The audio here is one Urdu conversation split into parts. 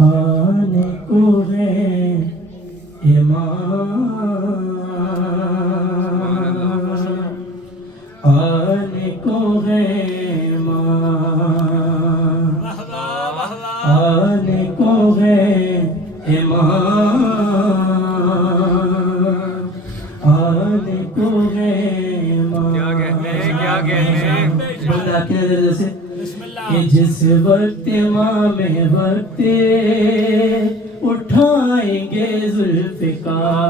آنے کو ہے ایمان، آنے کو ہے ایمان، آنے کو ہے ایمان، آنے کو ہے ایمان۔ کیا کہتے ہیں، کیا کہتے ہیں؟ بندہ کیا جیسے کہ جس وقت امام وقت اٹھائیں گے ذوالفقار،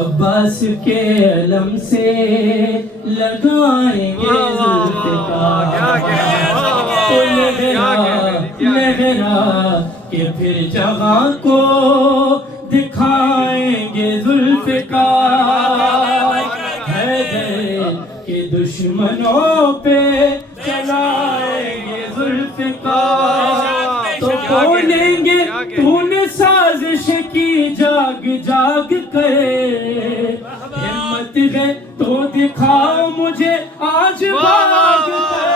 عباس کے علم سے لگائیں گے ذوالفقار، تو لہرا کہ پھر جہاں کو دکھائیں گے ذوالفقار، حیدر کے دشمنوں پہ چلائیں گے ذوالفقار، تو بولیں گے تو نے سازش کی جاگ جاگ کر، ہمت ہے تو دکھاؤ مجھے آج بھاگ کر۔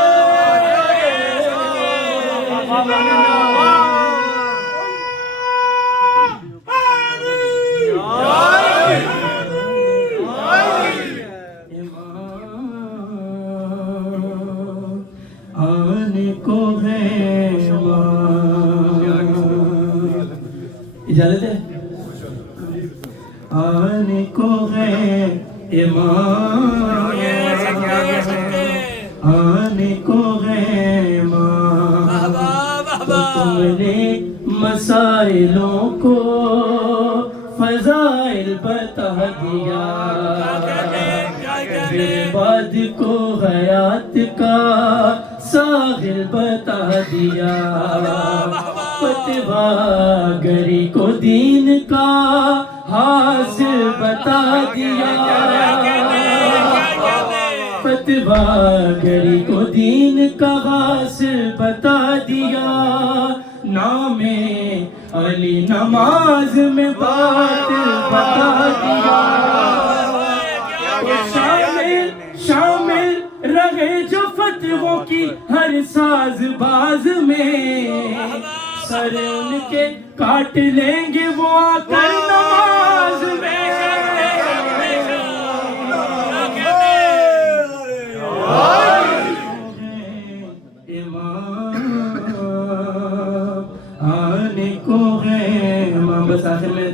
آنے کو ہے ایمان، اجازت ہے؟ آنے کو ہے ایمان، آنے کو ہے ایمان، تو تم نے مسائلوں کو فضائل بتا دیا، بعد کو حیات کا ساحل بتا دیا، فتویٰ گری کو دین کا حاصل بتا دیا، فتویٰ گری کو دین کا حاصل بتا دیا، نام علی نماز میں بات بتا دیا، شامل رہے جو فتووں کی ہر ساز باز میں، سر ان کے کاٹ لیں گے وہ آ کر